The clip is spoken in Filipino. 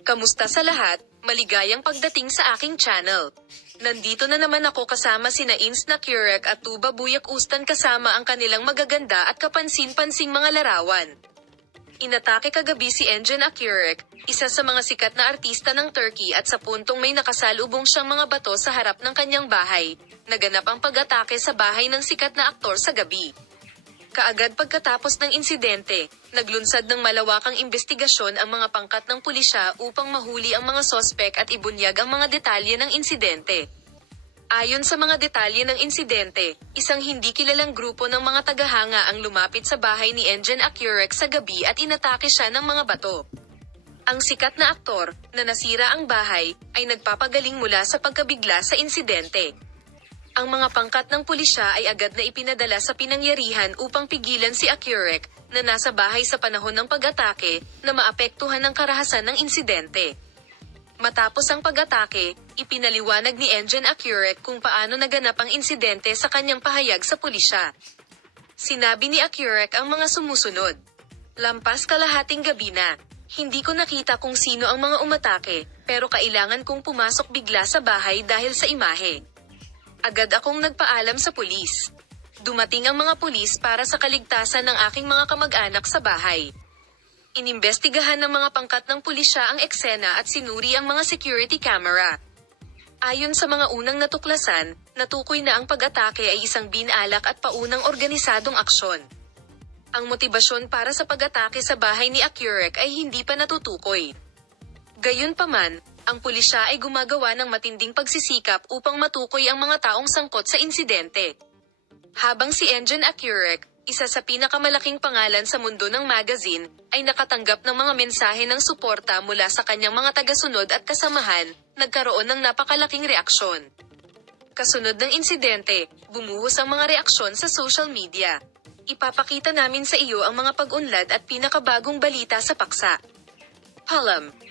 Kamusta sa lahat? Maligayang pagdating sa aking channel. Nandito na naman ako kasama sina Ins na Curek at Tuba Buyak Ustan kasama ang kanilang magaganda at kapansin-pansing mga larawan. Inatake kagabi si Engin Akyurek, isa sa mga sikat na artista ng Turkey at sa puntong may nakasalubong siyang mga bato sa harap ng kanyang bahay. Naganap ang pag-atake sa bahay ng sikat na aktor sa gabi. Kaagad pagkatapos ng insidente, naglunsad ng malawakang investigasyon ang mga pangkat ng pulisya upang mahuli ang mga sospek at ibunyag ang mga detalye ng insidente. Ayon sa mga detalye ng insidente, isang hindi kilalang grupo ng mga tagahanga ang lumapit sa bahay ni Engin Akyurek sa gabi at inatake siya ng mga bato. Ang sikat na aktor, na nasira ang bahay, ay nagpapagaling mula sa pagkabigla sa insidente. Ang mga pangkat ng pulisya ay agad na ipinadala sa pinangyarihan upang pigilan si Akyurek, na nasa bahay sa panahon ng pag-atake, na maapektuhan ng karahasan ng insidente. Matapos ang pag-atake, ipinaliwanag ni Engin Akyurek kung paano naganap ang insidente sa kanyang pahayag sa pulisya. Sinabi ni Akyurek ang mga sumusunod. Lampas kalahating gabi na. Hindi ko nakita kung sino ang mga umatake, pero kailangan kong pumasok bigla sa bahay dahil sa imahe. Agad akong nagpaalam sa pulis. Dumating ang mga pulis para sa kaligtasan ng aking mga kamag-anak sa bahay. Inimbestigahan ng mga pangkat ng pulisya ang eksena at sinuri ang mga security camera. Ayon sa mga unang natuklasan, natukoy na ang pag-atake ay isang binalak at paunang organisadong aksyon. Ang motibasyon para sa pag-atake sa bahay ni Akyurek ay hindi pa natutukoy. Gayunpaman, ang pulisya ay gumagawa ng matinding pagsisikap upang matukoy ang mga taong sangkot sa insidente. Habang si Engin Akyurek, isa sa pinakamalaking pangalan sa mundo ng magazine, ay nakatanggap ng mga mensahe ng suporta mula sa kanyang mga tagasunod at kasamahan, nagkaroon ng napakalaking reaksyon. Kasunod ng insidente, bumuhos ang mga reaksyon sa social media. Ipapakita namin sa iyo ang mga pag-unlad at pinakabagong balita sa paksa. Palam.